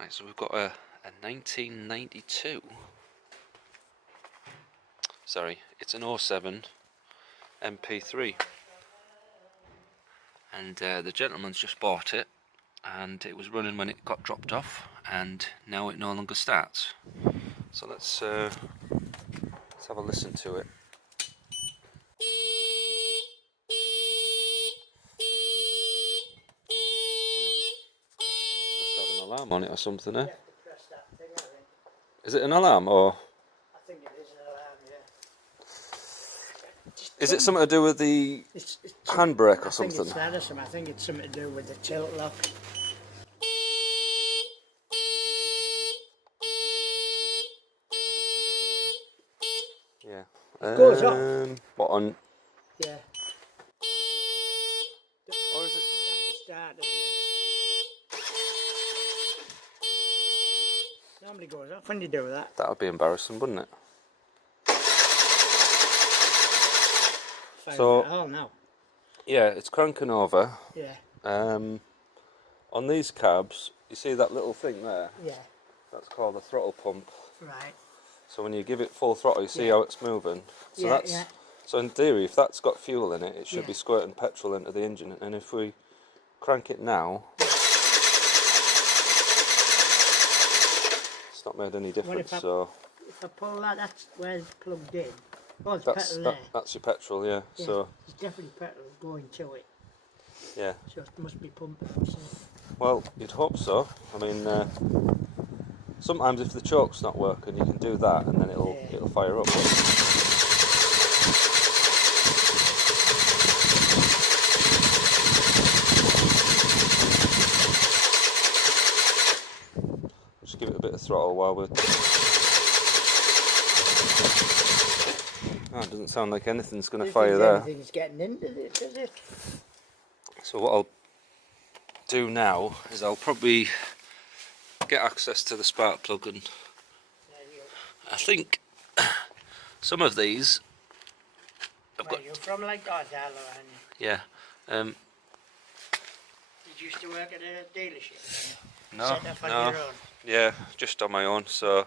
Right, so we've got a 1992. Sorry, it's an 07 MP3. And the gentleman's just bought it, and it was running when it got dropped off, and now it no longer starts. So let's have a listen to it. Must have an alarm on it or something, eh? You have to press that thing, I think. Is it an alarm, or I think it is an alarm, yeah. is it something to do with the handbrake or something? I think it's that or something. I think it's something to do with the tilt lock. Yeah. It goes off. What on? Yeah. Or is it? You have to start, doesn't it? Normally goes off when you do that. That would be embarrassing, wouldn't it? So, oh no. yeah, it's cranking over. Yeah. On these cabs, you see that little thing there? Yeah. That's called a throttle pump. Right. So when you give it full throttle, you see how it's moving. So Yeah, that's yeah. so in theory, if that's got fuel in it, it should Yeah. be squirting petrol into the engine. And if we crank it now, it's not made any difference. So if I pull that, that's where it's plugged in. Oh, it's that's petrol there. that's your petrol, yeah. Yeah, So there's definitely petrol going to it. yeah. So it must be pumping. So. Well, you'd hope so. I mean, sometimes if the choke's not working, you can do that, and then it'll fire up. Just give it a bit of throttle while we're. Oh, it doesn't sound like anything's going to fire there. Anything's getting into this, does it? So what I'll do now is I'll probably get access to the spark plug, and I think some of these I've got. You're from like Ardala, aren't you? Yeah. Did you used to work at a dealership? No. Set up on No. your own? Yeah, just on my own. So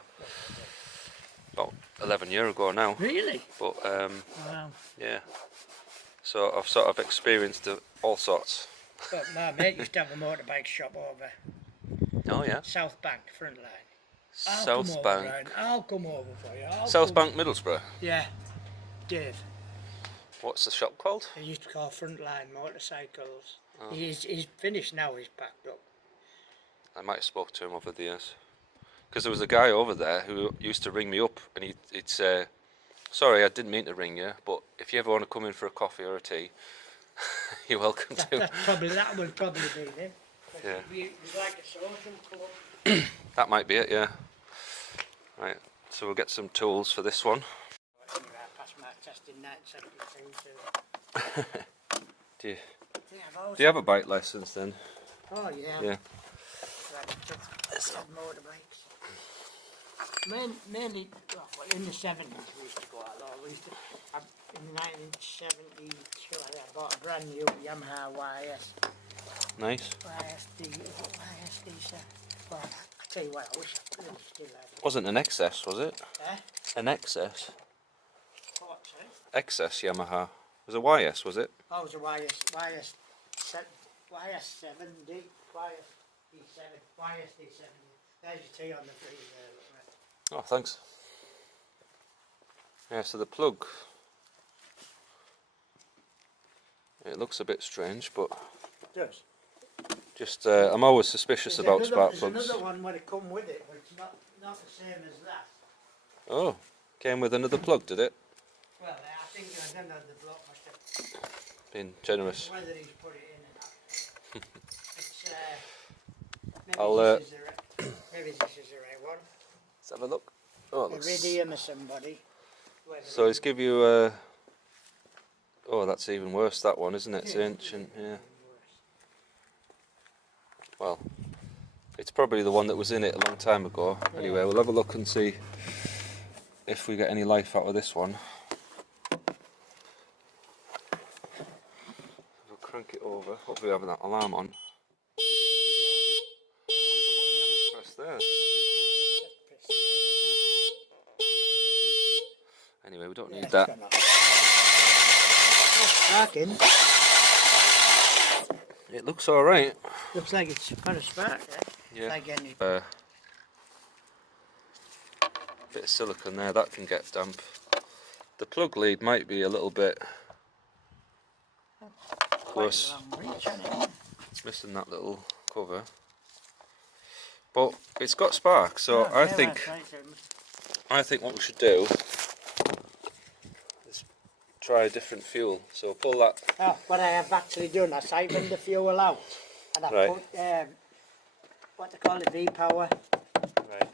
about 11 years ago now. Really? But Wow. yeah. So I've sort of experienced all sorts. But my mate used to have a motorbike shop over Oh yeah. South Bank, front line. South Bank. I'll come over for you. South Bank, Middlesbrough. Yeah, Dave. What's the shop called? He used to call Frontline Motorcycles. Oh. He's finished now, he's packed up. I might have spoke to him over the years. Because there was a guy over there who used to ring me up, and he'd say, "Sorry, I didn't mean to ring you, but if you ever want to come in for a coffee or a tea, you're welcome to." That will probably be it. Yeah. We'd like a social club. That might be it, yeah. Right, so we'll get some tools for this one. Anyway, I passed my test in 1972 too. Do you, Yeah, do you have a bike license then? Oh yeah. Yeah. Right, motorbikes. Mainly, well, in the 70s we used to go out a lot. We used to, in 1972 I bought a brand new Yamaha YS. Nice. YSD, well, I tell you what, I wish I really still had it. Wasn't an XS, was it? Eh? An XS? What, sorry? XS Yamaha. It was a YS, was it? Oh, it was a YS7D, YSD7. There's your tea on the freezer there, look at that. Oh, thanks. Yeah, so the plug, it looks a bit strange, but It does. just I'm always suspicious about spark plugs. There's another one where it come with it, but it's not the same as that. Oh, came with another plug, did it? Well, I think I don't know, the block must have Been generous. whether he's put it in or not. It's maybe I'll, this is the right one. Let's have a look. Oh, it looks... Iridium or somebody. So he's give you oh, that's even worse, that one, isn't it? It's ancient, yeah. Well, it's probably the one that was in it a long time ago. Anyway, we'll have a look and see if we get any life out of this one. We'll crank it over. Hopefully we have that alarm on. Press there. Anyway, we don't Yeah, need it's that. got enough. Sparking. It looks alright. Looks like it's got a spark there. Yeah. Like any. Bit of silicone there, that can get damp. The plug lead might be a little bit worse. Quite a long reach on it. It's missing that little cover. But it's got spark, so Oh, I yeah, think that's right, so it must- what we should do is try a different fuel. So pull that. Oh, what I have actually done, I siphoned the fuel out and I Right. put what they call it, V-power, Right.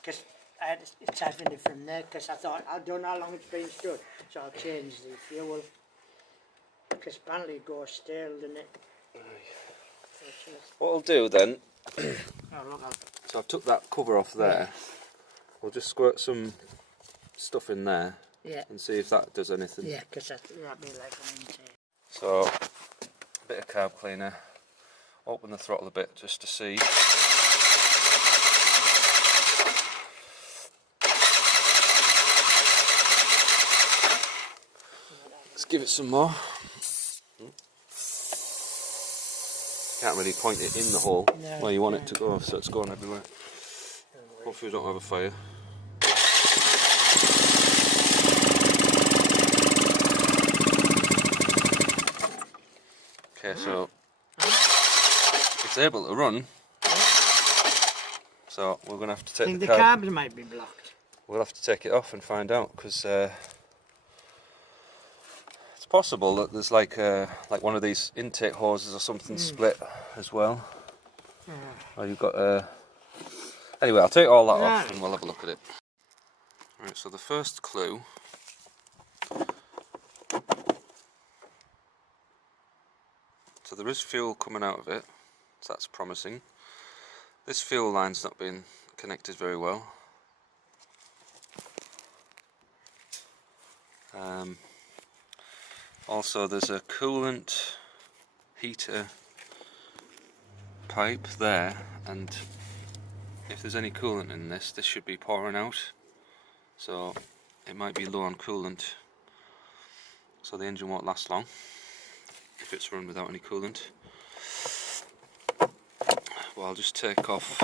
because I had it siphoned it from there because I thought I don't know how long it's been stood, so I'll change the fuel because apparently it goes stale, doesn't it? What I'll do then, Oh, look, so I've took that cover off there. We'll just squirt some stuff in there yeah, and see if that does anything. yeah, because that'd be like an intake. So, a bit of carb cleaner. Open the throttle a bit just to see. Let's give it some more. Can't really point it in the hole No, where you want it to go, so it's going everywhere. Hopefully we don't have a fire. Okay, so it's able to run. So we're going to have to I take think the the carb. carbs might be blocked. We'll have to take it off and find out, because it's possible that there's like one of these intake hoses or something split as well. Or you've got anyway, I'll take all that off and we'll have a look at it. Right, so the first clue. So there is fuel coming out of it, so that's promising. This fuel line's not been connected very well. Also there's a coolant heater pipe there, and if there's any coolant in this should be pouring out, so it might be low on coolant, so the engine won't last long if it's run without any coolant. Well, I'll just take off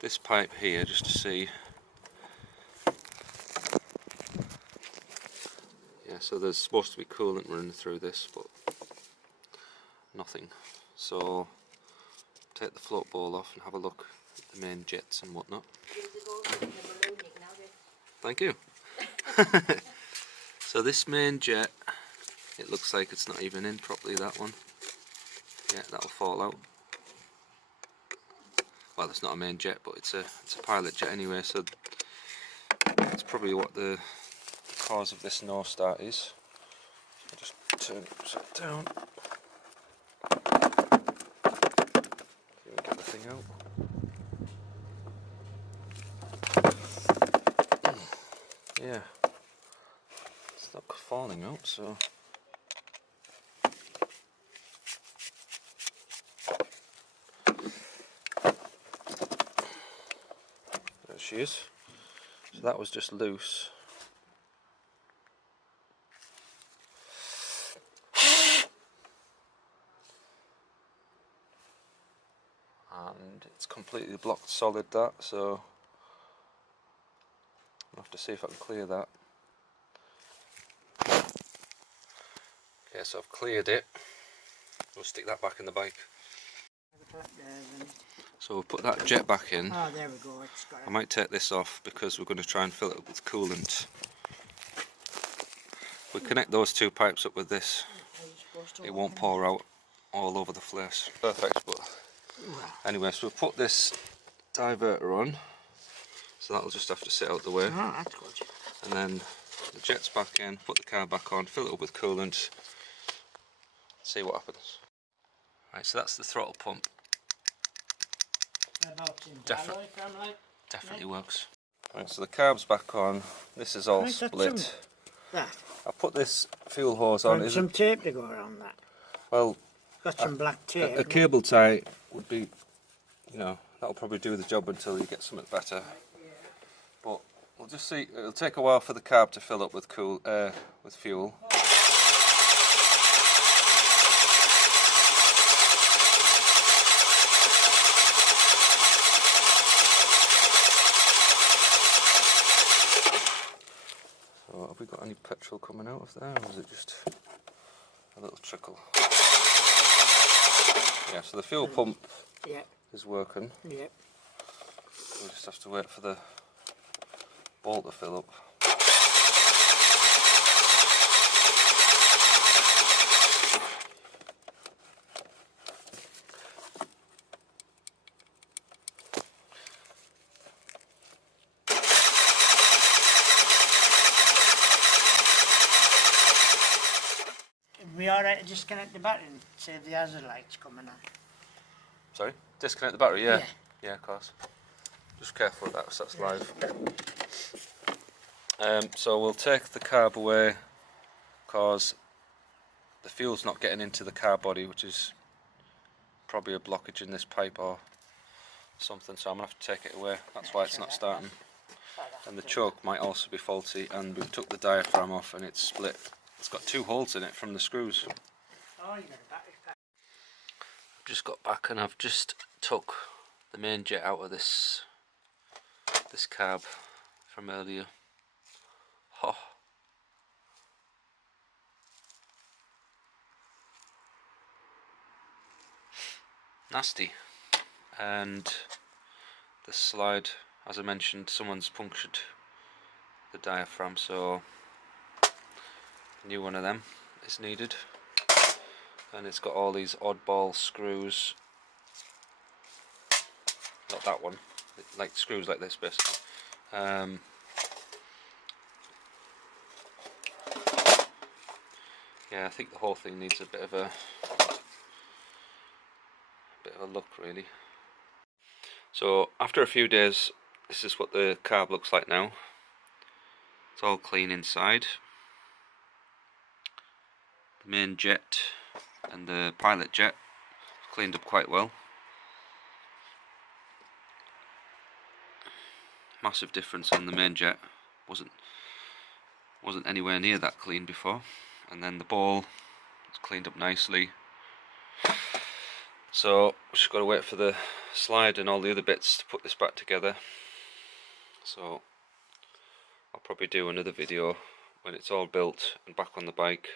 this pipe here just to see. Yeah, so there's supposed to be coolant running through this, but nothing. So take the float bowl off and have a look at the main jets and whatnot. Thank you. So this main jet, it looks like it's not even in properly, that one. Yeah, that'll fall out. Well, it's not a main jet, but it's a pilot jet anyway, so that's probably what the cause of this no start is. I'll just turn it upside down. See if we can get the thing out. Yeah, it's not falling out, so. There she is. So that was just loose. And it's completely blocked solid, that, so I'll have to see if I can clear that. Okay, so I've cleared it. We'll stick that back in the bike. So we'll put that jet back in. Oh, there we go. It's got I might take this off because we're going to try and fill it up with coolant. If we connect those two pipes up with this, it won't pour out all over the place. Perfect, but anyway, so we'll put this diverter on. So that'll just have to sit out the way. Oh, that's good. And then the jet's back in, put the car back on, fill it up with coolant, see what happens. Right, so that's the throttle pump. Definitely works. Right, so the carb's back on, this is all split. I put this fuel hose on. Some tape to go around that. Well, got some black tape. A cable tie would be, you know, that'll probably do the job until you get something better. But we'll just see. It'll take a while for the carb to fill up with with fuel. So have we got any petrol coming out of there, or is it just a little trickle? Yeah, so the fuel pump is working. Yeah. We'll just have to wait for the bolt to fill up. We alright to disconnect the battery and save the hazard lights coming on? Sorry? Disconnect the battery, yeah. Yeah. Yeah, of course. Just careful with that, because that's live. So we'll take the carb away, because the fuel's not getting into the car body, which is probably a blockage in this pipe or something, so I'm going to have to take it away. That's why it's not starting. And the choke might also be faulty, and we've took the diaphragm off and it's split. It's got 2 holes in it from the screws. Oh, you got a battery pack. I've just got back and I've just took the main jet out of this carb from earlier. Oh. Nasty. And the slide, as I mentioned, someone's punctured the diaphragm, so a new one of them is needed. And it's got all these oddball screws, not that one, like screws like this basically. Yeah, I think the whole thing needs a bit of a look really. So after a few days, this is what the carb looks like now. It's all clean inside. The main jet and the pilot jet cleaned up quite well. Massive difference on the main jet. Wasn't anywhere near that clean before. And then the ball is cleaned up nicely. So we've just got to wait for the slide and all the other bits to put this back together. So I'll probably do another video when it's all built and back on the bike.